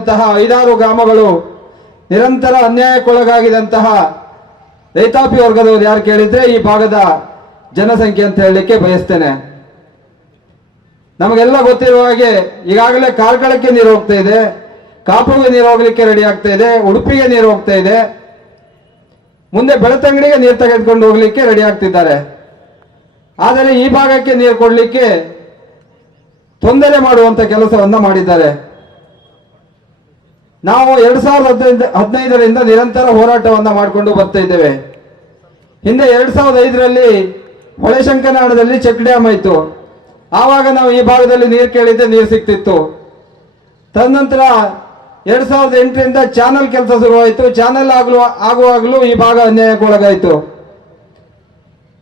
ಅಂತಹ ಐದಾರು ಗ್ರಾಮಗಳು ನಿರಂತರ ಅನ್ಯಾಯಕ್ಕೊಳಗಾಗಿದಂತಹ ರೈತಾಪಿ ವರ್ಗದವರು ಯಾರು ಕೇಳಿದ್ರೆ ಈ ಭಾಗದ ಜನಸಂಖ್ಯೆ ಅಂತ ಹೇಳಲಿಕ್ಕೆ ಬಯಸ್ತೇನೆ. ನಮಗೆಲ್ಲ ಗೊತ್ತಿರುವ ಹಾಗೆ ಈಗಾಗಲೇ ಕಾರ್ಕಳಕ್ಕೆ ನೀರು ಹೋಗ್ತಾ ಇದೆ ಕಾಪುಗೆ ನೀರು ಹೋಗ್ಲಿಕ್ಕೆ ರೆಡಿ ಆಗ್ತಾ ಇದೆ, ಉಡುಪಿಗೆ ನೀರು ಹೋಗ್ತಾ ಇದೆ. ಮುಂದೆ ಬೆಳತಂಗಡಿಗೆ ನೀರು ತೆಗೆದುಕೊಂಡು ಹೋಗ್ಲಿಕ್ಕೆ ರೆಡಿ ಆಗ್ತಿದ್ದಾರೆ. ಆದರೆ ಈ ಭಾಗಕ್ಕೆ ನೀರು ಕೊಡ್ಲಿಕ್ಕೆ ತೊಂದರೆ ಮಾಡುವಂತ ಕೆಲಸವನ್ನ ಮಾಡಿದ್ದಾರೆ. ನಾವು ಎರಡ್ ಸಾವಿರದ ಹದಿನೈದು ಹದಿನೈದರಿಂದ ನಿರಂತರ ಹೋರಾಟವನ್ನ ಮಾಡಿಕೊಂಡು ಬರ್ತಾ ಇದ್ದೇವೆ. ಹಿಂದೆ ಎರಡ್ ಸಾವಿರದ ಐದರಲ್ಲಿ ಹೊಳೆಶಂಕನಾಳದಲ್ಲಿ ಚೆಕ್ ಡ್ಯಾಮ್ ಆಯ್ತು. ಆವಾಗ ನಾವು ಈ ಭಾಗದಲ್ಲಿ ನೀರು ಕೇಳಿದ್ದೆ ನೀರು ಸಿಕ್ತಿತ್ತು. ತದನಂತರ ಎರಡ್ ಸಾವಿರದ ಎಂಟರಿಂದ ಚಾನಲ್ ಕೆಲಸ ಶುರುವಾಯಿತು. ಚಾನಲ್ ಆಗಲು, ಆಗುವಾಗಲೂ ಈ ಭಾಗ ಅನ್ಯಾಯಕ್ಕೊಳಗಾಯಿತು.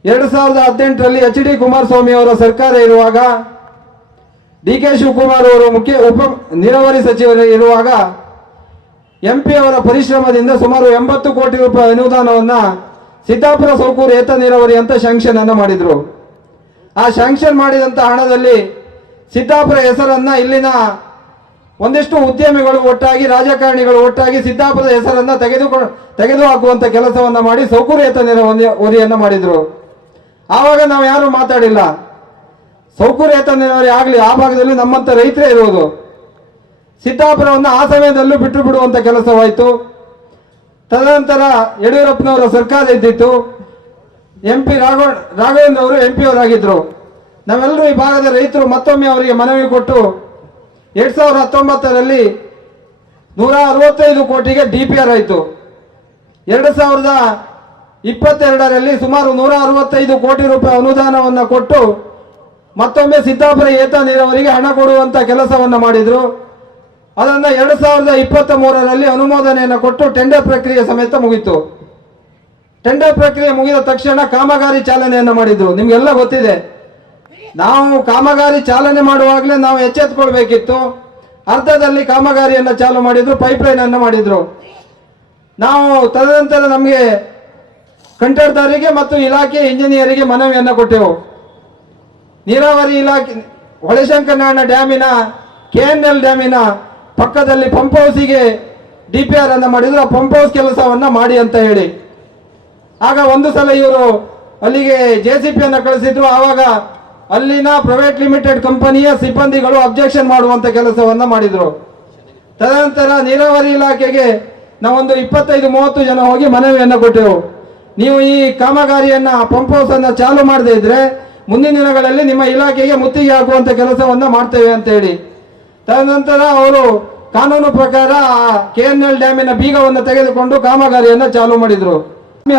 ಎರಡ್ ಸಾವಿರದ ಹದಿನೆಂಟರಲ್ಲಿ ಎಚ್ ಡಿ ಕುಮಾರಸ್ವಾಮಿ ಅವರ ಸರ್ಕಾರ ಇರುವಾಗ, ಡಿ ಕೆ ಶಿವಕುಮಾರ್ ಅವರು ಮುಖ್ಯ ಉಪ, ನೀರಾವರಿ ಸಚಿವರು ಇರುವಾಗ ಎಂಪಿ ಅವರ ಪರಿಶ್ರಮದಿಂದ ಸುಮಾರು ಎಂಬತ್ತು ಕೋಟಿ ರೂಪಾಯಿ ಅನುದಾನವನ್ನ ಸಿದ್ದಾಪುರ ಸೌಕೂರು ಏತ ನೀರಾವರಿ ಅಂತ ಶಾಂಕ್ಷನ್ ಅನ್ನ ಮಾಡಿದ್ರು. ಆ ಶಾಂಕ್ಷನ್ ಮಾಡಿದಂತ ಹಣದಲ್ಲಿ ಸಿದ್ದಾಪುರ ಹೆಸರನ್ನ ಇಲ್ಲಿನ ಒಂದಿಷ್ಟು ಉದ್ಯಮಿಗಳು ಒಟ್ಟಾಗಿ, ರಾಜಕಾರಣಿಗಳು ಒಟ್ಟಾಗಿ ಸಿದ್ದಾಪುರದ ಹೆಸರನ್ನ ತೆಗೆದುಕೊಂಡು ತೆಗೆದುಹಾಕುವಂತ ಕೆಲಸವನ್ನ ಮಾಡಿ ಸೌಕೂರು ಏತ ನೀರಾವರಿಯನ್ನ ಮಾಡಿದ್ರು. ಆವಾಗ ನಾವು ಯಾರು ಮಾತಾಡಿಲ್ಲ. ಸೌಕರ್ಯ ಏತ ನೀರಾವರಿ ಆಗಲಿ, ಆ ಭಾಗದಲ್ಲಿ ನಮ್ಮಂತ ರೈತರೇ ಇರುವುದು ಸಿದ್ದಾಪುರವನ್ನು ಆ ಸಮಯದಲ್ಲೂ ಬಿಟ್ಟು ಬಿಡುವಂತ ಕೆಲಸವಾಯಿತು. ತದನಂತರ ಯಡಿಯೂರಪ್ಪನವರ ಸರ್ಕಾರ ಇದ್ದಿತ್ತು ಎಂ ಪಿ ರಾಘವ, ರಾಘವೇಂದ್ರ ಅವರು ಎಂ ಪಿ ಅವರಾಗಿದ್ದರು ನಾವೆಲ್ಲರೂ ಈ ಭಾಗದ ರೈತರು ಮತ್ತೊಮ್ಮೆ ಅವರಿಗೆ ಮನವಿ ಕೊಟ್ಟು ಎರಡ್ ಸಾವಿರದ ಹತ್ತೊಂಬತ್ತರಲ್ಲಿ ನೂರ ಅರವತ್ತೈದು ಕೋಟಿಗೆ ಡಿ ಪಿ ಆರ್ ಆಯಿತು. ಎರಡು ಸಾವಿರದ ಇಪ್ಪತ್ತೆರಡರಲ್ಲಿ ಸುಮಾರು ನೂರ ಅರವತ್ತೈದು ಕೋಟಿ ರೂಪಾಯಿ ಅನುದಾನವನ್ನು ಕೊಟ್ಟು ಮತ್ತೊಮ್ಮೆ ಸಿದ್ದಾಪುರ ಏತ ನೀರಾವರಿಗೆ ಹಣ ಕೊಡುವಂಥ ಕೆಲಸವನ್ನು ಮಾಡಿದ್ರು. ಅದನ್ನ ಎರಡು ಸಾವಿರದ ಇಪ್ಪತ್ತ ಮೂರರಲ್ಲಿ ಅನುಮೋದನೆಯನ್ನು ಕೊಟ್ಟು ಟೆಂಡರ್ ಪ್ರಕ್ರಿಯೆ ಸಮೇತ ಮುಗಿತು. ಟೆಂಡರ್ ಪ್ರಕ್ರಿಯೆ ಮುಗಿದ ತಕ್ಷಣ ಕಾಮಗಾರಿ ಚಾಲನೆಯನ್ನು ಮಾಡಿದ್ರು. ನಿಮ್ಗೆಲ್ಲ ಗೊತ್ತಿದೆ. ನಾವು ಕಾಮಗಾರಿ ಚಾಲನೆ ಮಾಡುವಾಗಲೇ ನಾವು ಎಚ್ಚೆತ್ಕೊಳ್ಬೇಕಿತ್ತು. ಅರ್ಧದಲ್ಲಿ ಕಾಮಗಾರಿಯನ್ನು ಚಾಲು ಮಾಡಿದ್ರು ಪೈಪ್ಲೈನ್ ಅನ್ನು ಮಾಡಿದ್ರು. ನಾವು ತದನಂತರ ನಮಗೆ ಕಂಟರ್ದಾರಿಗೆ ಮತ್ತು ಇಲಾಖೆ ಇಂಜಿನಿಯರಿಗೆ ಮನವಿಯನ್ನು ಕೊಟ್ಟೆವು. ನೀರಾವರಿ ಇಲಾಖೆ, ಹೊಳೆಶಂಕರನಾರಾಯಣ ಡ್ಯಾಮಿನ ಕೆ ಎನ್ ಎಲ್ ಡ್ಯಾಮಿನ ಪಕ್ಕದಲ್ಲಿ ಪಂಪ್ ಹೌಸಿಗೆ ಡಿ ಪಿ ಆರ್ ಅನ್ನ ಮಾಡಿದ್ರು. ಆ ಪಂಪ್ ಹೌಸ್ ಕೆಲಸವನ್ನ ಮಾಡಿ ಅಂತ ಹೇಳಿ. ಆಗ ಒಂದು ಸಲ ಇವರು ಅಲ್ಲಿಗೆ ಜೆ ಸಿ ಪಿ ಅನ್ನ ಕಳಿಸಿದ್ರು. ಆವಾಗ ಅಲ್ಲಿನ ಪ್ರೈವೇಟ್ ಲಿಮಿಟೆಡ್ ಕಂಪನಿಯ ಸಿಬ್ಬಂದಿಗಳು ಅಬ್ಜೆಕ್ಷನ್ ಮಾಡುವಂತ ಕೆಲಸವನ್ನ ಮಾಡಿದ್ರು. ತದನಂತರ ನೀರಾವರಿ ಇಲಾಖೆಗೆ ನಾವೊಂದು ಇಪ್ಪತ್ತೈದು, ಮೂವತ್ತು ಜನ ಹೋಗಿ ಮನವಿಯನ್ನು ಕೊಟ್ಟೆವು. ನೀವು ಈ ಕಾಮಗಾರಿಯನ್ನ ಪಂಪ್ ಹೌಸ್ ಅನ್ನ ಚಾಲು ಮಾಡದೇ ಇದ್ರೆ ಮುಂದಿನ ದಿನಗಳಲ್ಲಿ ನಿಮ್ಮ ಇಲಾಖೆಗೆ ಮುತ್ತಿಗೆ ಹಾಕುವಂತ ಕೆಲಸವನ್ನ ಮಾಡ್ತೇವೆ ಅಂತ ಹೇಳಿ. ತದನಂತರ ಅವರು ಕಾನೂನು ಪ್ರಕಾರ ಕೆ ಎನ್ ಎಲ್ ಡ್ಯಾಮಿನ ಬೀಗವನ್ನು ತೆಗೆದುಕೊಂಡು ಕಾಮಗಾರಿಯನ್ನು ಚಾಲು ಮಾಡಿದ್ರು.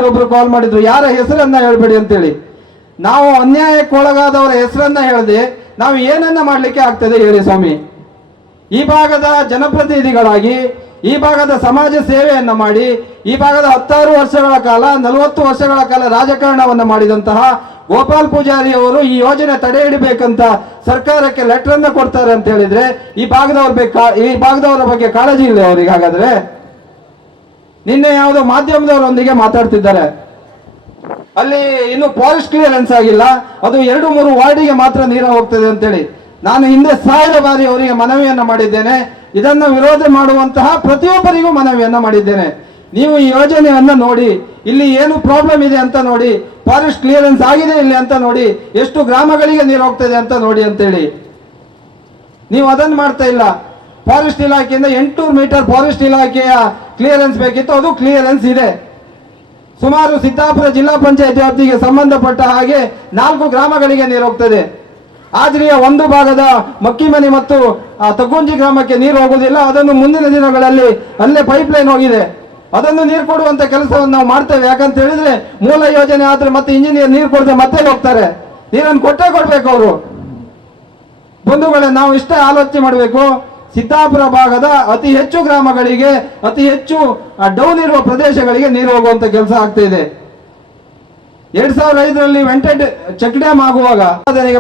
ಒಬ್ರು ಕಾಲ್ ಮಾಡಿದ್ರು, ಯಾರ ಹೆಸರನ್ನ ಹೇಳ್ಬೇಡಿ ಅಂತೇಳಿ. ನಾವು ಅನ್ಯಾಯಕ್ಕೆ ಒಳಗಾದವರ ಹೆಸರನ್ನ ಹೇಳದೆ, ನಾವು ಏನನ್ನ ಮಾಡಲಿಕ್ಕೆ ಆಗ್ತದೆ ಹೇಳಿ ಸ್ವಾಮಿ. ಈ ಭಾಗದ ಜನಪ್ರತಿನಿಧಿಗಳಾಗಿ, ಈ ಭಾಗದ ಸಮಾಜ ಸೇವೆಯನ್ನ ಮಾಡಿ, ಈ ಭಾಗದ ಹತ್ತಾರು ವರ್ಷಗಳ ಕಾಲ, ನಲವತ್ತು ವರ್ಷಗಳ ಕಾಲ ರಾಜಕಾರಣವನ್ನು ಮಾಡಿದಂತಹ ಗೋಪಾಲ್ ಪೂಜಾರಿ ಅವರು ಈ ಯೋಜನೆ ತಡೆ ಹಿಡಬೇಕಂತ ಸರ್ಕಾರಕ್ಕೆ ಲೆಟರ್ ಅನ್ನ ಕೊಡ್ತಾರೆ ಅಂತ ಹೇಳಿದ್ರೆ ಈ ಭಾಗದವ್ರ ಬಗ್ಗೆ ಈ ಭಾಗದವರ ಬಗ್ಗೆ ಕಾಳಜಿ ಇಲ್ಲ ಅವರಿಗೆ. ಹಾಗಾದ್ರೆ ನಿನ್ನೆ ಯಾವುದೋ ಮಾಧ್ಯಮದವರೊಂದಿಗೆ ಮಾತಾಡ್ತಿದ್ದಾರೆ. ಅಲ್ಲಿ ಇನ್ನು ಫಾರೆಸ್ಟ್ ಕ್ಲಿಯರೆನ್ಸ್ ಆಗಿಲ್ಲ. ಅದು ಎರಡು ಮೂರು ವಾರ್ಡಿಗೆ ಮಾತ್ರ ನೀರ ಹೋಗ್ತದೆ ಅಂತೇಳಿ. ನಾನು ಹಿಂದೆ ಸಾವಿರ ಬಾರಿ ಅವರಿಗೆ ಮನವಿಯನ್ನ ಮಾಡಿದ್ದೇನೆ. ಇದನ್ನು ವಿರೋಧ ಮಾಡುವಂತಹ ಪ್ರತಿಯೊಬ್ಬರಿಗೂ ಮನವಿಯನ್ನ ಮಾಡಿದ್ದೇನೆ. ನೀವು ಈ ಯೋಜನೆಯನ್ನ ನೋಡಿ, ಇಲ್ಲಿ ಏನು ಪ್ರಾಬ್ಲಮ್ ಇದೆ ಅಂತ ನೋಡಿ ಫಾರೆಸ್ಟ್ ಕ್ಲಿಯರೆನ್ಸ್ ಆಗಿದೆ ಇಲ್ಲಿ ಅಂತ ನೋಡಿ, ಎಷ್ಟು ಗ್ರಾಮಗಳಿಗೆ ನೀರು ಹೋಗ್ತದೆ ಅಂತ ನೋಡಿ ಅಂತೇಳಿ. ನೀವು ಅದನ್ನು ಮಾಡ್ತಾ ಇಲ್ಲ. ಫಾರೆಸ್ಟ್ ಇಲಾಖೆಯಿಂದ ಎಂಟುನೂರು ಮೀಟರ್ ಫಾರೆಸ್ಟ್ ಇಲಾಖೆಯ ಕ್ಲಿಯರೆನ್ಸ್ ಬೇಕಿತ್ತು, ಅದು ಕ್ಲಿಯರೆನ್ಸ್ ಇದೆ. ಸುಮಾರು ಸಿದ್ದಾಪುರ ಜಿಲ್ಲಾ ಪಂಚಾಯತ್ ವ್ಯಾಪ್ತಿಗೆ ಸಂಬಂಧಪಟ್ಟ ಹಾಗೆ ನಾಲ್ಕು ಗ್ರಾಮಗಳಿಗೆ ನೀರು ಹೋಗ್ತದೆ. ಆದ್ರಿಯ ಒಂದು ಭಾಗದ ಮಕ್ಕಿಮನಿ ಮತ್ತು ತಗ್ಗುಂಜಿ ಗ್ರಾಮಕ್ಕೆ ನೀರು ಹೋಗುವುದಿಲ್ಲ, ಅದನ್ನು ಮುಂದಿನ ದಿನಗಳಲ್ಲಿ ಅಲ್ಲೇ ಪೈಪ್ ಲೈನ್ ಹೋಗಿದೆ. ಅದನ್ನು ನೀರು ಕೊಡುವಂತ ಕೆಲಸವನ್ನು ನಾವು ಮಾಡ್ತೇವೆ. ಯಾಕಂತ ಹೇಳಿದ್ರೆ ಮೂಲ ಯೋಜನೆ ಆದ್ರೆ ಮತ್ತೆ ಇಂಜಿನಿಯರ್ ನೀರು ಕೊಡದೆ ಮತ್ತೆ ಹೋಗ್ತಾರೆ. ನೀರನ್ನು ಕೊಟ್ಟೇ ಕೊಡ್ಬೇಕು ಅವರು. ಬಂಧುಗಳೇ, ನಾವು ಇಷ್ಟೇ ಆಲೋಚನೆ ಮಾಡಬೇಕು. ಸಿದ್ದಾಪುರ ಭಾಗದ ಅತಿ ಹೆಚ್ಚು ಗ್ರಾಮಗಳಿಗೆ, ಅತಿ ಹೆಚ್ಚು ಡೌನ್ ಇರುವ ಪ್ರದೇಶಗಳಿಗೆ ನೀರು ಹೋಗುವಂತ ಕೆಲಸ ಆಗ್ತಾ ಇದೆ. ಎರಡ್ ಸಾವಿರದ ಐದರಲ್ಲಿ ವೆಂಟೆಡ್ ಚೆಕ್ ಡ್ಯಾಮ್ ಆಗುವಾಗ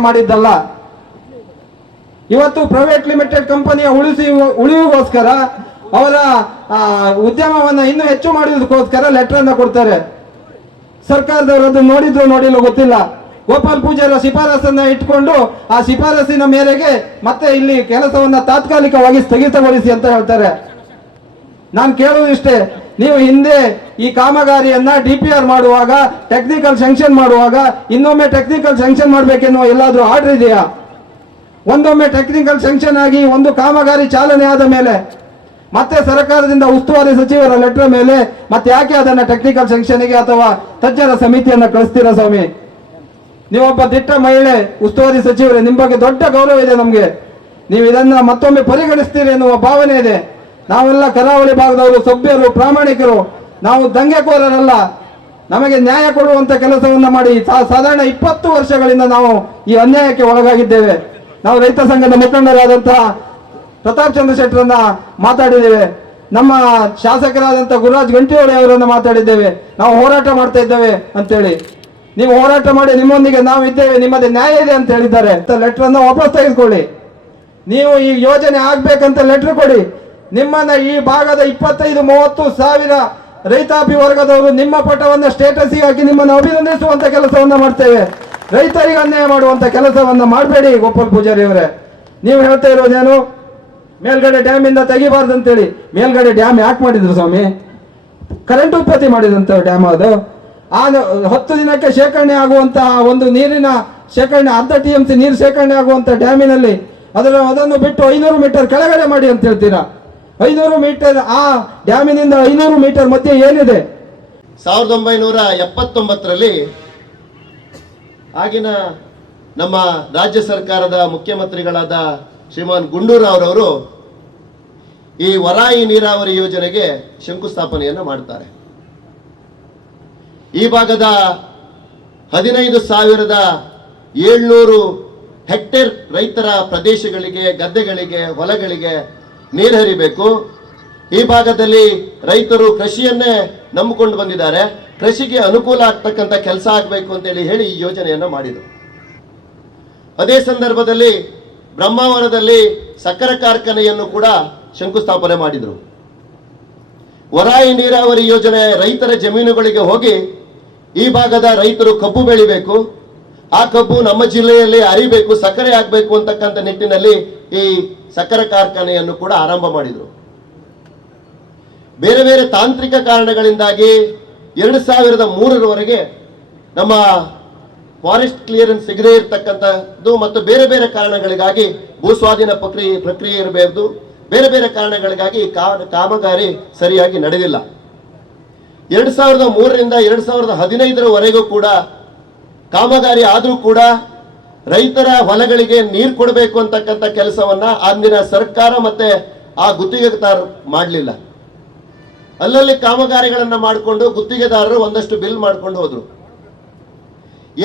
ಮಾಡಿದ್ದಲ್ಲ. ಇವತ್ತು ಪ್ರೈವೇಟ್ ಲಿಮಿಟೆಡ್ ಕಂಪನಿಯ ಉಳಿಸಿ ಉಳಿವಿಗೋಸ್ಕರ ಅವರ ಉದ್ಯಮವನ್ನು ಇನ್ನೂ ಹೆಚ್ಚು ಮಾಡೋದಕ್ಕೋಸ್ಕರ ಲೆಟರ್ ಅನ್ನ ಕೊಡ್ತಾರೆ. ಸರ್ಕಾರದವರು ಅದನ್ನು ನೋಡಿದ್ರು ನೋಡಿಲ್ಲ ಗೊತ್ತಿಲ್ಲ. ಗೋಪಾಲ್ ಪೂಜಾರ ಶಿಫಾರಸನ್ನ ಇಟ್ಕೊಂಡು ಆ ಶಿಫಾರಸಿನ ಮೇರೆಗೆ ಮತ್ತೆ ಇಲ್ಲಿ ಕೆಲಸವನ್ನ ತಾತ್ಕಾಲಿಕವಾಗಿ ಸ್ಥಗಿತಗೊಳಿಸಿ ಅಂತ ಹೇಳ್ತಾರೆ. ನಾನು ಕೇಳೋದು ಇಷ್ಟೇ, ನೀವು ಹಿಂದೆ ಈ ಕಾಮಗಾರಿಯನ್ನ ಡಿ ಪಿ ಆರ್ ಮಾಡುವಾಗ ಟೆಕ್ನಿಕಲ್ ಸ್ಯಾಂಕ್ಷನ್ ಮಾಡುವಾಗ, ಇನ್ನೊಮ್ಮೆ ಟೆಕ್ನಿಕಲ್ ಸ್ಯಾಂಕ್ಷನ್ ಮಾಡ್ಬೇಕೆನ್ನುವ ಎಲ್ಲಾದ್ರೂ ಆರ್ಡರ್ ಇದೆಯಾ? ಒಂದೊಮ್ಮೆ ಟೆಕ್ನಿಕಲ್ ಸ್ಯಾಂಕ್ಷನ್ ಆಗಿ ಒಂದು ಕಾಮಗಾರಿ ಚಾಲನೆ ಆದ ಮೇಲೆ ಮತ್ತೆ ಸರ್ಕಾರದಿಂದ ಉಸ್ತುವಾರಿ ಸಚಿವರ ಲೆಟರ್ ಮೇಲೆ ಮತ್ತೆ ಯಾಕೆ ಅದನ್ನ ಟೆಕ್ನಿಕಲ್ ಸೆಕ್ಷನ್ಗೆ ಅಥವಾ ತಜ್ಞರ ಸಮಿತಿಯನ್ನ ಕಳಿಸ್ತೀರಾ ಸ್ವಾಮಿ? ನೀವೊಬ್ಬ ದಿಟ್ಟ ಮಹಿಳೆ, ಉಸ್ತುವಾರಿ ಸಚಿವರೇ, ನಿಮ್ಮ ಬಗ್ಗೆ ದೊಡ್ಡ ಗೌರವ ಇದೆ ನಮಗೆ. ನೀವು ಇದನ್ನ ಮತ್ತೊಮ್ಮೆ ಪರಿಗಣಿಸ್ತೀರಿ ಎನ್ನುವ ಭಾವನೆ ಇದೆ. ನಾವೆಲ್ಲ ಕರಾವಳಿ ಭಾಗದವರು, ಸಭ್ಯರು, ಪ್ರಾಮಾಣಿಕರು, ನಾವು ದಂಗೆಕೋರರಲ್ಲ. ನಮಗೆ ನ್ಯಾಯ ಕೊಡುವಂತ ಕೆಲಸವನ್ನ ಮಾಡಿ ಸಾಧಾರಣ ಇಪ್ಪತ್ತು ವರ್ಷಗಳಿಂದ ನಾವು ಈ ಅನ್ಯಾಯಕ್ಕೆ ಒಳಗಾಗಿದ್ದೇವೆ. ನಾವು ರೈತ ಸಂಘದ ಮುಖಂಡರಾದಂತಹ ಪ್ರತಾಪ್ ಚಂದ್ರ ಶೆಟ್ಟರನ್ನ ಮಾತಾಡಿದ್ದೇವೆ. ನಮ್ಮ ಶಾಸಕರಾದಂಥ ಗುರುರಾಜ್ ಗಂಟಿಹೊಳಿ ಅವರನ್ನು ಮಾತಾಡಿದ್ದೇವೆ. ನಾವು ಹೋರಾಟ ಮಾಡ್ತಾ ಇದ್ದೇವೆ ಅಂತೇಳಿ. ನೀವು ಹೋರಾಟ ಮಾಡಿ ನಿಮ್ಮೊಂದಿಗೆ ನಾವು ಇದ್ದೇವೆ, ನಿಮ್ಮದೇ ನ್ಯಾಯ ಇದೆ ಅಂತ ಹೇಳಿದ್ದಾರೆ. ಲೆಟರ್ ಅನ್ನ ವಾಪಸ್ ತೆಗೆದುಕೊಳ್ಳಿ. ನೀವು ಈ ಯೋಜನೆ ಆಗ್ಬೇಕಂತ ಲೆಟರ್ ಕೊಡಿ. ನಿಮ್ಮನ್ನ ಈ ಭಾಗದ ಇಪ್ಪತ್ತೈದು, ಮೂವತ್ತು ಸಾವಿರ ರೈತಾಪಿ ವರ್ಗದವರು ನಿಮ್ಮ ಪಟವನ್ನ ಸ್ಟೇಟಸ್ ಹಾಕಿ ನಿಮ್ಮನ್ನು ಅಭಿನಂದಿಸುವಂತ ಕೆಲಸವನ್ನ ಮಾಡ್ತೇವೆ. ರೈತರಿಗೆ ಅನ್ಯಾಯ ಮಾಡುವಂತ ಕೆಲಸವನ್ನ ಮಾಡಬೇಡಿ ಗೋಪಾಲ್ ಪೂಜಾರಿ ಅವರೇ. ನೀವು ಹೇಳ್ತಾ ಇರೋದೇನು ಮೇಲ್ಗಡೆ ಡ್ಯಾಮ್ ಇಂದ ತೆಗಿಬಾರ್ದು ಅಂತೇಳಿ ಮೇಲ್ಗಡೆ ಡ್ಯಾಮ್ ಯಾಕೆ ಮಾಡಿದ್ರು ಸ್ವಾಮಿ? ಕರೆಂಟ್ ಉತ್ಪತ್ತಿ ಮಾಡಿದಂತ ಡ್ಯಾಮ್ ಅದು. ಆ ಹತ್ತು ದಿನಕ್ಕೆ ಶೇಖರಣೆ ಆಗುವಂತಹ ಒಂದು ನೀರಿನ ಶೇಖರಣೆ, ಅರ್ಧ ಟಿ ಎಂ ಸಿ ನೀರು ಶೇಖರಣೆ ಆಗುವಂತ ಡ್ಯಾಮಿನಲ್ಲಿ ಅದರ ಅದನ್ನು ಬಿಟ್ಟು ಐನೂರು ಮೀಟರ್ ಕೆಳಗಡೆ ಮಾಡಿ ಅಂತ ಹೇಳ್ತೀರಾ? ಐನೂರು ಮೀಟರ್ ಆ ಡ್ಯಾಮಿನಿಂದ ಐನೂರು ಮೀಟರ್ ಮಧ್ಯೆ ಏನಿದೆ? ಸಾವಿರದ ಒಂಬೈನೂರ ಎಪ್ಪತ್ತೊಂಬತ್ತರಲ್ಲಿ ಆಗಿನ ನಮ್ಮ ರಾಜ್ಯ ಸರ್ಕಾರದ ಮುಖ್ಯಮಂತ್ರಿಗಳಾದ ಶ್ರೀಮಾನ್ ಗುಂಡೂರಾವ್ರವರು ಈ ವರಾಯಿ ನೀರಾವರಿ ಯೋಜನೆಗೆ ಶಂಕುಸ್ಥಾಪನೆಯನ್ನು ಮಾಡ್ತಾರೆ. ಈ ಭಾಗದ ಹದಿನೈದು ಸಾವಿರದ ಏಳ್ನೂರು ಹೆಕ್ಟೇರ್ ರೈತರ ಪ್ರದೇಶಗಳಿಗೆ, ಗದ್ದೆಗಳಿಗೆ, ಹೊಲಗಳಿಗೆ ನೀರು ಹರಿಬೇಕು. ಈ ಭಾಗದಲ್ಲಿ ರೈತರು ಕೃಷಿಯನ್ನೇ ನಂಬಿಕೊಂಡು ಬಂದಿದ್ದಾರೆ. ಕೃಷಿಗೆ ಅನುಕೂಲ ಆಗ್ತಕ್ಕಂಥ ಕೆಲಸ ಆಗಬೇಕು ಅಂತೇಳಿ ಹೇಳಿ ಈ ಯೋಜನೆಯನ್ನು ಮಾಡಿದರು. ಅದೇ ಸಂದರ್ಭದಲ್ಲಿ ಬ್ರಹ್ಮಾವರದಲ್ಲಿ ಸಕ್ಕರೆ ಕಾರ್ಖಾನೆಯನ್ನು ಕೂಡ ಶಂಕುಸ್ಥಾಪನೆ ಮಾಡಿದರು. ವರಾಯಿ ನೀರಾವರಿ ಯೋಜನೆ ರೈತರ ಜಮೀನುಗಳಿಗೆ ಹೋಗಿ ಈ ಭಾಗದ ರೈತರು ಕಬ್ಬು ಬೆಳಿಬೇಕು, ಆ ಕಬ್ಬು ನಮ್ಮ ಜಿಲ್ಲೆಯಲ್ಲಿ ಅರಿಬೇಕು ಸಕ್ಕರೆ ಆಗಬೇಕು ಅಂತಕ್ಕಂಥ ನಿಟ್ಟಿನಲ್ಲಿ ಈ ಸಕ್ಕರೆ ಕಾರ್ಖಾನೆಯನ್ನು ಕೂಡ ಆರಂಭ ಮಾಡಿದರು. ಬೇರೆ ಬೇರೆ ತಾಂತ್ರಿಕ ಕಾರಣಗಳಿಂದಾಗಿ ಎರಡು ಸಾವಿರದ ಮೂರರವರೆಗೆ ನಮ್ಮ ಫಾರೆಸ್ಟ್ ಕ್ಲಿಯರೆನ್ಸ್ ಸಿಗದೇ ಇರತಕ್ಕಂಥದ್ದು ಮತ್ತು ಬೇರೆ ಬೇರೆ ಕಾರಣಗಳಿಗಾಗಿ ಭೂಸ್ವಾಧೀನ ಪ್ರಕ್ರಿಯೆ ಪ್ರಕ್ರಿಯೆ ಇರಬಹುದು. ಬೇರೆ ಬೇರೆ ಕಾರಣಗಳಿಗಾಗಿ ಕಾಮಗಾರಿ ಸರಿಯಾಗಿ ನಡೆದಿಲ್ಲ. ಎರಡ್ ಸಾವಿರದ ಮೂರರಿಂದ ಎರಡ್ ಸಾವಿರದ ಹದಿನೈದರವರೆಗೂ ಕೂಡ ಕಾಮಗಾರಿ ಆದರೂ ಕೂಡ ರೈತರ ಹೊಲಗಳಿಗೆ ನೀರು ಕೊಡಬೇಕು ಅಂತಕ್ಕಂಥ ಕೆಲಸವನ್ನ ಅಂದಿನ ಸರ್ಕಾರ ಮತ್ತೆ ಆ ಗುತ್ತಿಗೆದಾರರು ಮಾಡಲಿಲ್ಲ. ಅಲ್ಲಲ್ಲಿ ಕಾಮಗಾರಿಗಳನ್ನು ಮಾಡಿಕೊಂಡು ಗುತ್ತಿಗೆದಾರರು ಒಂದಷ್ಟು ಬಿಲ್ ಮಾಡ್ಕೊಂಡು ಹೋದ್ರು.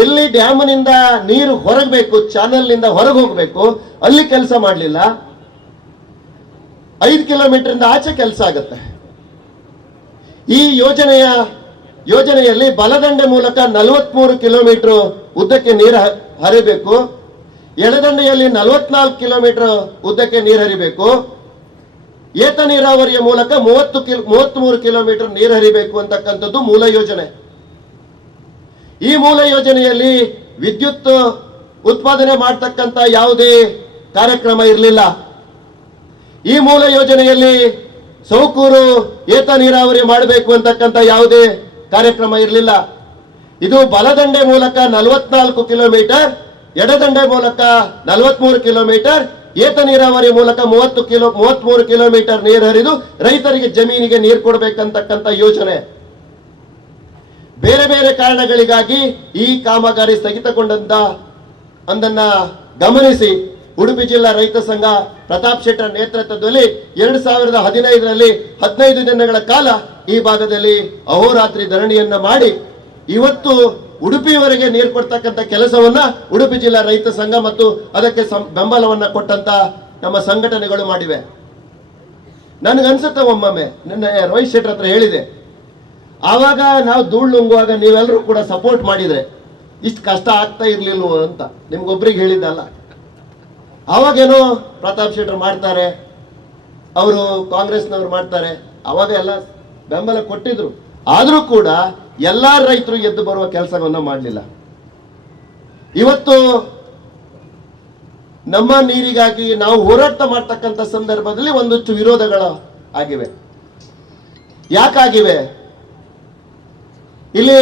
ಎಲ್ಲಿ ಡ್ಯಾಮ್ನಿಂದ ನೀರು ಹೊರಗಬೇಕು, ಚಾನಲ್ನಿಂದ ಹೊರಗೆ ಹೋಗಬೇಕು ಅಲ್ಲಿ ಕೆಲಸ ಮಾಡಲಿಲ್ಲ. ಐದು ಕಿಲೋಮೀಟರ್ ಆಚೆ ಕೆಲಸ ಆಗುತ್ತೆ. ಈ ಯೋಜನೆಯ, ಯೋಜನೆಯಲ್ಲಿ ಬಲದಂಡೆ ಮೂಲಕ ನಲವತ್ಮೂರು ಕಿಲೋಮೀಟರ್ ಉದ್ದಕ್ಕೆ ನೀರು ಹರಿಬೇಕು. ಎಡದಂಡೆಯಲ್ಲಿ ನಲವತ್ನಾಲ್ಕು ಕಿಲೋಮೀಟರ್ ಉದ್ದಕ್ಕೆ ನೀರು ಹರಿಬೇಕು. ಏತ ನೀರಾವರಿಯ ಮೂಲಕ ಮೂವತ್ತು ಮೂವತ್ತ್ ಮೂರು ಕಿಲೋಮೀಟರ್ ನೀರು ಹರಿಬೇಕು ಅಂತಕ್ಕಂಥದ್ದು ಮೂಲ ಯೋಜನೆ. ಈ ಮೂಲ ಯೋಜನೆಯಲ್ಲಿ ವಿದ್ಯುತ್ ಉತ್ಪಾದನೆ ಮಾಡ್ತಕ್ಕಂಥ ಯಾವುದೇ ಕಾರ್ಯಕ್ರಮ ಇರಲಿಲ್ಲ. ಈ ಮೂಲ ಯೋಜನೆಯಲ್ಲಿ ಸೌಕೂರು, ಏತ ನೀರಾವರಿ ಮಾಡಬೇಕು ಅಂತಕ್ಕಂಥ ಯಾವುದೇ ಕಾರ್ಯಕ್ರಮ ಇರಲಿಲ್ಲ. ಇದು ಬಲದಂಡೆ ಮೂಲಕ ನಲವತ್ನಾಲ್ಕು ಕಿಲೋಮೀಟರ್, ಎಡದಂಡೆ ಮೂಲಕ ನಲವತ್ಮೂರು ಕಿಲೋಮೀಟರ್, ಏತ ನೀರಾವರಿ ಮೂಲಕ ಮೂವತ್ತು ಕಿಲೋ, ಮೂವತ್ಮೂರು ಕಿಲೋಮೀಟರ್ ನೀರು ಹರಿದು ರೈತರಿಗೆ ಜಮೀನಿಗೆ ನೀರು ಕೊಡಬೇಕಂತಕ್ಕಂಥ ಯೋಜನೆ. ಬೇರೆ ಬೇರೆ ಕಾರಣಗಳಿಗಾಗಿ ಈ ಕಾಮಗಾರಿ ಸ್ಥಗಿತಗೊಂಡಂತ ಅಂದನ್ನ ಗಮನಿಸಿ ಉಡುಪಿ ಜಿಲ್ಲಾ ರೈತ ಸಂಘ ಪ್ರತಾಪ್ ಶೆಟ್ಟರ್ ನೇತೃತ್ವದಲ್ಲಿ ಎರಡು ಸಾವಿರದ ಹದಿನೈದರಲ್ಲಿ ಹದಿನೈದು ದಿನಗಳ ಕಾಲ ಈ ಭಾಗದಲ್ಲಿ ಅಹೋರಾತ್ರಿ ಧರಣಿಯನ್ನ ಮಾಡಿ ಇವತ್ತು ಉಡುಪಿಯವರೆಗೆ ನೀರು ಕೊಡ್ತಕ್ಕಂಥ ಕೆಲಸವನ್ನ ಉಡುಪಿ ಜಿಲ್ಲಾ ರೈತ ಸಂಘ ಮತ್ತು ಅದಕ್ಕೆ ಬೆಂಬಲವನ್ನ ಕೊಟ್ಟಂತ ನಮ್ಮ ಸಂಘಟನೆಗಳು ಮಾಡಿವೆ. ನನಗನ್ಸುತ್ತೆ ಒಮ್ಮೊಮ್ಮೆ, ನನ್ನ ರೋಹಿತ್ ಶೆಟ್ಟರ್ ಹತ್ರ ಹೇಳಿದೆ ಆವಾಗ ನಾವು ಧೂಳು ನುಂಗುವಾಗ ನೀವೆಲ್ಲರೂ ಕೂಡ ಸಪೋರ್ಟ್ ಮಾಡಿದ್ರೆ ಇಷ್ಟು ಕಷ್ಟ ಆಗ್ತಾ ಇರ್ಲಿಲ್ವೋ ಅಂತ ನಿಮ್ಗೊಬ್ರಿಗೆ ಹೇಳಿದ್ದಲ್ಲ. ಅವಾಗೇನೋ ಪ್ರತಾಪ್ ಶೆಟ್ಟರ್ ಮಾಡ್ತಾರೆ, ಅವರು ಕಾಂಗ್ರೆಸ್ನವರು ಮಾಡ್ತಾರೆ ಅವಾಗ ಎಲ್ಲ ಬೆಂಬಲ ಕೊಟ್ಟಿದ್ರು. ಆದರೂ ಕೂಡ ಎಲ್ಲ ರೈತರು ಎದ್ದು ಬರುವ ಕೆಲಸವನ್ನ ಮಾಡಲಿಲ್ಲ. ಇವತ್ತು ನಮ್ಮ ನೀರಿಗಾಗಿ ನಾವು ಹೋರಾಟ ಮಾಡ್ತಕ್ಕಂಥ ಸಂದರ್ಭದಲ್ಲಿ ಒಂದಷ್ಟು ವಿರೋಧಗಳು ಆಗಿವೆ. ಯಾಕಾಗಿವೆ? ಇಲ್ಲಿ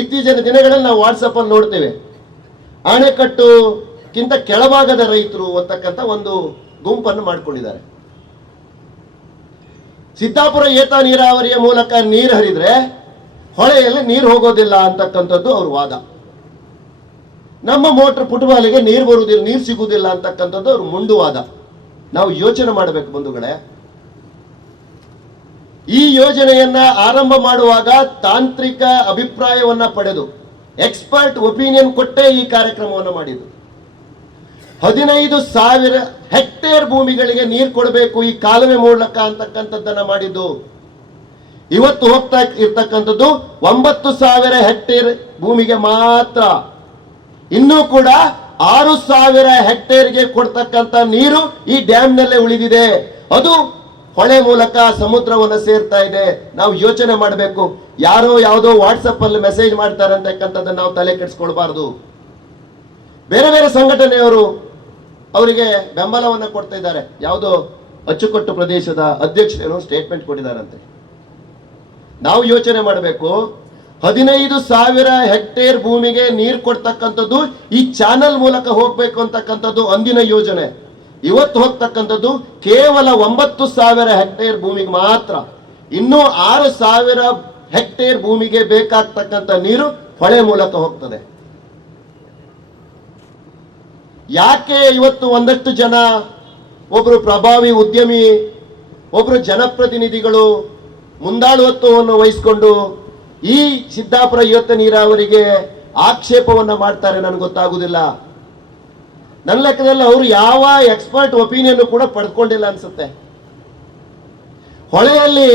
ಇತ್ತೀಚಿನ ದಿನಗಳಲ್ಲಿ ನಾವು ವಾಟ್ಸಪ್ ಅಲ್ಲಿ ನೋಡ್ತೇವೆ. ಅಣೆಕಟ್ಟುಕ್ಕಿಂತ ಕೆಳಭಾಗದ ರೈತರು ಅಂತಕ್ಕಂಥ ಒಂದು ಗುಂಪನ್ನು ಮಾಡಿಕೊಂಡಿದ್ದಾರೆ. ಸಿದ್ದಾಪುರ ಏತ ನೀರಾವರಿಯ ಮೂಲಕ ನೀರು ಹರಿದ್ರೆ ಹೊಳೆಯಲ್ಲಿ ನೀರು ಹೋಗೋದಿಲ್ಲ ಅಂತಕ್ಕಂಥದ್ದು ಅವ್ರ ವಾದ. ನಮ್ಮ ಮೋಟರ್ ಫುಟ್ಬಾಲಿಗೆ ನೀರು ಬರುವುದಿಲ್ಲ ನೀರು ಸಿಗುವುದಿಲ್ಲ ಅಂತಕ್ಕಂಥದ್ದು ಅವ್ರ ಮುಂಡುವಾದ ನಾವು ಯೋಚನೆ ಮಾಡಬೇಕು ಬಂಧುಗಳೇ ಈ ಯೋಜನೆಯನ್ನ ಆರಂಭ ಮಾಡುವಾಗ ತಾಂತ್ರಿಕ ಅಭಿಪ್ರಾಯವನ್ನ ಪಡೆದು ಎಕ್ಸ್ಪರ್ಟ್ ಒಪಿನಿಯನ್ ಕೊಟ್ಟೇ ಈ ಕಾರ್ಯಕ್ರಮವನ್ನು ಮಾಡಿದ್ದು ಹದಿನೈದು ಸಾವಿರ ಹೆಕ್ಟೇರ್ ಭೂಮಿಗಳಿಗೆ ನೀರು ಕೊಡಬೇಕು ಈ ಕಾಲುವೆ ಮೂಲಕ ಅಂತಕ್ಕಂಥದ್ದನ್ನ ಮಾಡಿದ್ದು. ಇವತ್ತು ಹೋಗ್ತಾ ಇರ್ತಕ್ಕಂಥದ್ದು ಒಂಬತ್ತು ಸಾವಿರ ಹೆಕ್ಟೇರ್ ಭೂಮಿಗೆ ಮಾತ್ರ. ಇನ್ನೂ ಕೂಡ ಆರು ಸಾವಿರ ಹೆಕ್ಟೇರ್ಗೆ ಕೊಡ್ತಕ್ಕಂಥ ನೀರು ಈ ಡ್ಯಾಮ್ನಲ್ಲೇ ಉಳಿದಿದೆ. ಅದು ಹೊಳೆ ಮೂಲಕ ಸಮುದ್ರವನ್ನು ಸೇರ್ತಾ ಇದೆ. ನಾವು ಯೋಚನೆ ಮಾಡಬೇಕು. ಯಾರೋ ಯಾವುದೋ ವಾಟ್ಸಪ್ ಅಲ್ಲಿ ಮೆಸೇಜ್ ಮಾಡ್ತಾರೆ ಅಂತಕ್ಕಂಥದ್ದನ್ನ ನಾವು ತಲೆ ಕೆಡಿಸ್ಕೊಳ್ಬಾರ್ದು. ಬೇರೆ ಬೇರೆ ಸಂಘಟನೆಯವರು ಅವರಿಗೆ ಬೆಂಬಲವನ್ನ ಕೊಡ್ತಾ ಇದ್ದಾರೆ. ಯಾವುದೋ ಅಚ್ಚುಕಟ್ಟು ಪ್ರದೇಶದ ಅಧ್ಯಕ್ಷರು ಸ್ಟೇಟ್ಮೆಂಟ್ ಕೊಟ್ಟಿದ್ದಾರಂತೆ. ನಾವು ಯೋಚನೆ ಮಾಡಬೇಕು. ಹದಿನೈದು ಸಾವಿರ ಹೆಕ್ಟೇರ್ ಭೂಮಿಗೆ ನೀರು ಕೊಡ್ತಕ್ಕಂಥದ್ದು ಈ ಚಾನಲ್ ಮೂಲಕ ಹೋಗ್ಬೇಕು ಅಂತಕ್ಕಂಥದ್ದು ಅಂದಿನ ಯೋಜನೆ. ಇವತ್ತು ಹೋಗ್ತಕ್ಕಂಥದ್ದು ಕೇವಲ ಒಂಬತ್ತು ಸಾವಿರ ಹೆಕ್ಟೇರ್ ಭೂಮಿಗೆ ಮಾತ್ರ. ಇನ್ನೂ ಆರು ಸಾವಿರ ಹೆಕ್ಟೇರ್ ಭೂಮಿಗೆ ಬೇಕಾಗ್ತಕ್ಕಂಥ ನೀರು ಹೊಳೆ ಮೂಲಕ ಹೋಗ್ತದೆ. ಯಾಕೆ ಇವತ್ತು ಒಂದಷ್ಟು ಜನ ಒಬ್ರು ಪ್ರಭಾವಿ ಉದ್ಯಮಿ, ಒಬ್ರು ಜನಪ್ರತಿನಿಧಿಗಳು ಮುಂದಾಳುವತ್ವವನ್ನು ವಹಿಸಿಕೊಂಡು ಈ ಸಿದ್ದಾಪುರ ಯುವತ ನೀರಾವರಿಗೆ ಆಕ್ಷೇಪವನ್ನ ಮಾಡ್ತಾರೆ ನನಗೆ ಗೊತ್ತಾಗುದಿಲ್ಲ. ನನ್ನ ಲೆಕ್ಕದಲ್ಲಿ ಅವರು ಯಾವ ಎಕ್ಸ್ಪರ್ಟ್ ಒಪಿನಿಯನ್ ಕೂಡ ಪಡ್ಕೊಂಡಿಲ್ಲ ಅನ್ಸುತ್ತೆ. ಹೊಳೆಯಲ್ಲಿ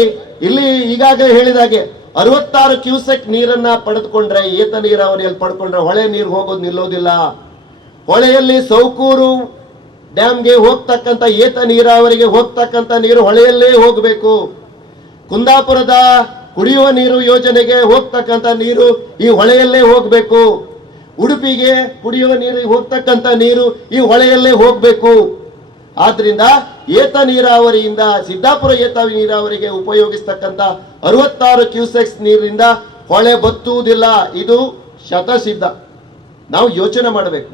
ಇಲ್ಲಿ ಈಗಾಗಲೇ ಹೇಳಿದಾಗೆ ಅರವತ್ತಾರು ಕ್ಯೂಸೆಕ್ ನೀರನ್ನ ಪಡೆದುಕೊಂಡ್ರೆ ಏತ ನೀರಾವರಿಯಲ್ಲಿ ಪಡ್ಕೊಂಡ್ರೆ ಹೊಳೆ ನೀರು ಹೋಗೋದು ನಿಲ್ಲೋದಿಲ್ಲ. ಹೊಳೆಯಲ್ಲಿ ಸೌಕೂರು ಡ್ಯಾಮ್ಗೆ ಹೋಗ್ತಕ್ಕಂಥ ಏತ ನೀರಾವರಿಗೆ ಹೋಗ್ತಕ್ಕಂಥ ನೀರು ಹೊಳೆಯಲ್ಲೇ ಹೋಗಬೇಕು. ಕುಂದಾಪುರದ ಕುಡಿಯುವ ನೀರು ಯೋಜನೆಗೆ ಹೋಗ್ತಕ್ಕಂಥ ನೀರು ಈ ಹೊಳೆಯಲ್ಲೇ ಹೋಗಬೇಕು. ಉಡುಪಿಗೆ ಕುಡಿಯುವ ನೀರು ಹೋಗ್ತಕ್ಕಂಥ ನೀರು ಈ ಹೊಳೆಯಲ್ಲೇ ಹೋಗಬೇಕು. ಆದ್ರಿಂದ ಏತ ನೀರಾವರಿಯಿಂದ, ಸಿದ್ದಾಪುರ ಏತ ನೀರಾವರಿಗೆ ಉಪಯೋಗಿಸ್ತಕ್ಕಂಥ ಅರವತ್ತಾರು ಕ್ಯೂಸೆಕ್ಸ್ ನೀರಿನಿಂದ ಹೊಳೆ ಬತ್ತುವುದಿಲ್ಲ. ಇದು ಶತಸಿದ್ಧ. ನಾವು ಯೋಚನೆ ಮಾಡಬೇಕು.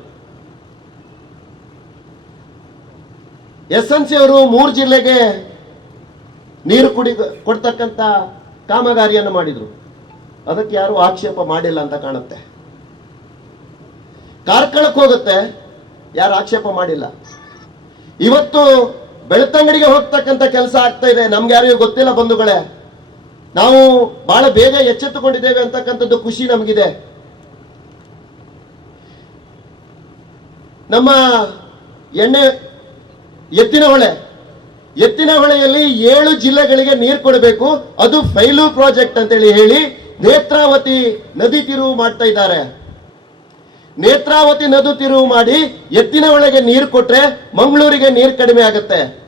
ಎಸ್ ಎನ್ ಸಿ ಅವರು ಮೂರು ಜಿಲ್ಲೆಗೆ ನೀರು ಕುಡಿ, ಕೊಡ್ತಕ್ಕಂಥ ಕಾಮಗಾರಿಯನ್ನು ಮಾಡಿದ್ರು. ಅದಕ್ಕೆ ಯಾರು ಆಕ್ಷೇಪ ಮಾಡಿಲ್ಲ ಅಂತ ಕಾಣುತ್ತೆ. ಕಾರ್ಕಳಕ್ಕೆ ಹೋಗುತ್ತೆ. ಯಾರು ಆಕ್ಷೇಪ ಮಾಡಿಲ್ಲ. ಇವತ್ತು ಬೆಳ್ತಂಗಡಿಗೆ ಹೋಗ್ತಕ್ಕಂಥ ಕೆಲಸ ಆಗ್ತಾ ಇದೆ. ನಮ್ಗೆ ಯಾರಿಗೂ ಗೊತ್ತಿಲ್ಲ ಬಂಧುಗಳೇ. ನಾವು ಬಹಳ ಬೇಗ ಎಚ್ಚೆತ್ತುಕೊಂಡಿದ್ದೇವೆ ಅಂತಕ್ಕಂಥದ್ದು ಖುಷಿ ನಮಗಿದೆ. ನಮ್ಮ ಎಣ್ಣೆ ಎತ್ತಿನ ಹೊಳೆ. ಎತ್ತಿನ ಹೊಳೆಯಲ್ಲಿ ಏಳು ಜಿಲ್ಲೆಗಳಿಗೆ ನೀರು ಕೊಡಬೇಕು. ಅದು ಫೈಲು ಪ್ರಾಜೆಕ್ಟ್ ಅಂತೇಳಿ ಹೇಳಿ ನೇತ್ರಾವತಿ ನದಿ ತಿರುವು ಮಾಡ್ತಾ ಇದ್ದಾರೆ. ನೇತ್ರಾವತಿ ನದು ತಿರುವು ಮಾಡಿ ಎತ್ತಿನ ಒಳಗೆ ನೀರು ಕೊಟ್ರೆ ಮಂಗಳೂರಿಗೆ ನೀರು ಕಡಿಮೆ ಆಗುತ್ತೆ.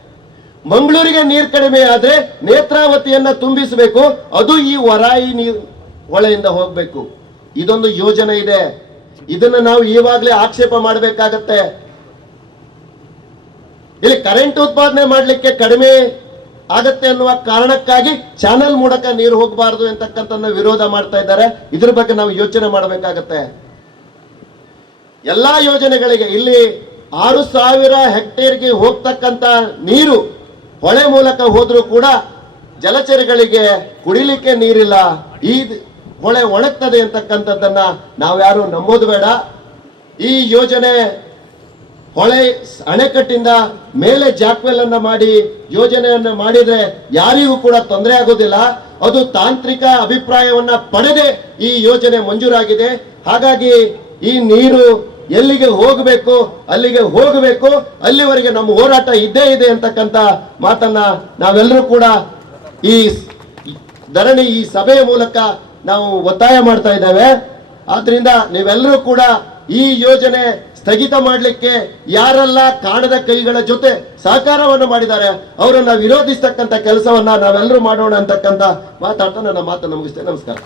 ಮಂಗಳೂರಿಗೆ ನೀರು ಕಡಿಮೆ ಆದ್ರೆ ನೇತ್ರಾವತಿಯನ್ನ ತುಂಬಿಸಬೇಕು. ಅದು ಈ ವರಾಯಿ ನೀರು ಒಳೆಯಿಂದ ಹೋಗ್ಬೇಕು. ಇದೊಂದು ಯೋಜನೆ ಇದೆ. ಇದನ್ನ ನಾವು ಈವಾಗಲೇ ಆಕ್ಷೇಪ ಮಾಡಬೇಕಾಗತ್ತೆ. ಇಲ್ಲಿ ಕರೆಂಟ್ ಉತ್ಪಾದನೆ ಮಾಡಲಿಕ್ಕೆ ಕಡಿಮೆ ಆಗತ್ತೆ ಅನ್ನುವ ಕಾರಣಕ್ಕಾಗಿ ಚಾನಲ್ ಮೂಲಕ ನೀರು ಹೋಗಬಾರದು ಅಂತಕ್ಕಂಥ ವಿರೋಧ ಮಾಡ್ತಾ ಇದ್ದಾರೆ. ಇದ್ರ ಬಗ್ಗೆ ನಾವು ಯೋಚನೆ ಮಾಡಬೇಕಾಗತ್ತೆ. ಎಲ್ಲಾ ಯೋಜನೆಗಳಿಗೆ ಇಲ್ಲಿ ಆರು ಸಾವಿರ ಹೆಕ್ಟೇರ್ಗೆ ಹೋಗ್ತಕ್ಕಂಥ ನೀರು ಹೊಳೆ ಮೂಲಕ ಹೋದ್ರೂ ಕೂಡ ಜಲಚರಗಳಿಗೆ ಕುಡಿಲಿಕ್ಕೆ ನೀರಿಲ್ಲ. ಈ ಹೊಳೆ ಒಣಗ್ತದೆ ಅಂತಕ್ಕಂಥದ್ದನ್ನ ನಾವ್ಯಾರು ನಂಬೋದು ಬೇಡ. ಈ ಯೋಜನೆ ಹೊಳೆ ಅಣೆಕಟ್ಟಿಂದ ಮೇಲೆ ಜಾಕ್ವೆಲ್ ಅನ್ನ ಮಾಡಿ ಯೋಜನೆಯನ್ನ ಮಾಡಿದ್ರೆ ಯಾರಿಗೂ ಕೂಡ ತೊಂದರೆ ಆಗೋದಿಲ್ಲ. ಅದು ತಾಂತ್ರಿಕ ಅಭಿಪ್ರಾಯವನ್ನ ಪಡೆದೇ ಈ ಯೋಜನೆ ಮಂಜೂರಾಗಿದೆ. ಹಾಗಾಗಿ ಈ ನೀರು ಎಲ್ಲಿಗೆ ಹೋಗಬೇಕು, ಅಲ್ಲಿಗೆ ಹೋಗಬೇಕು, ಅಲ್ಲಿವರೆಗೆ ನಮ್ಮ ಹೋರಾಟ ಇದ್ದೇ ಇದೆ ಅಂತಕ್ಕಂಥ ಮಾತನ್ನ ನಾವೆಲ್ಲರೂ ಕೂಡ ಈ ಧರಣಿ ಈ ಸಭೆಯ ಮೂಲಕ ನಾವು ಒತ್ತಾಯ ಮಾಡ್ತಾ ಇದ್ದೇವೆ. ಆದ್ರಿಂದ ನೀವೆಲ್ಲರೂ ಕೂಡ ಈ ಯೋಜನೆ ಸ್ಥಗಿತ ಮಾಡಲಿಕ್ಕೆ ಯಾರೆಲ್ಲ ಕಾಣದ ಕೈಗಳ ಜೊತೆ ಸಹಕಾರವನ್ನು ಮಾಡಿದ್ದಾರೆ, ಅವರನ್ನ ವಿರೋಧಿಸ್ತಕ್ಕಂಥ ಕೆಲಸವನ್ನ ನಾವೆಲ್ಲರೂ ಮಾಡೋಣ ಅಂತಕ್ಕಂಥ ಮಾತಾಡ್ತಾ ನನ್ನ ಮಾತನ್ನು ಮುಗಿಸ್ತೇನೆ. ನಮಸ್ಕಾರ.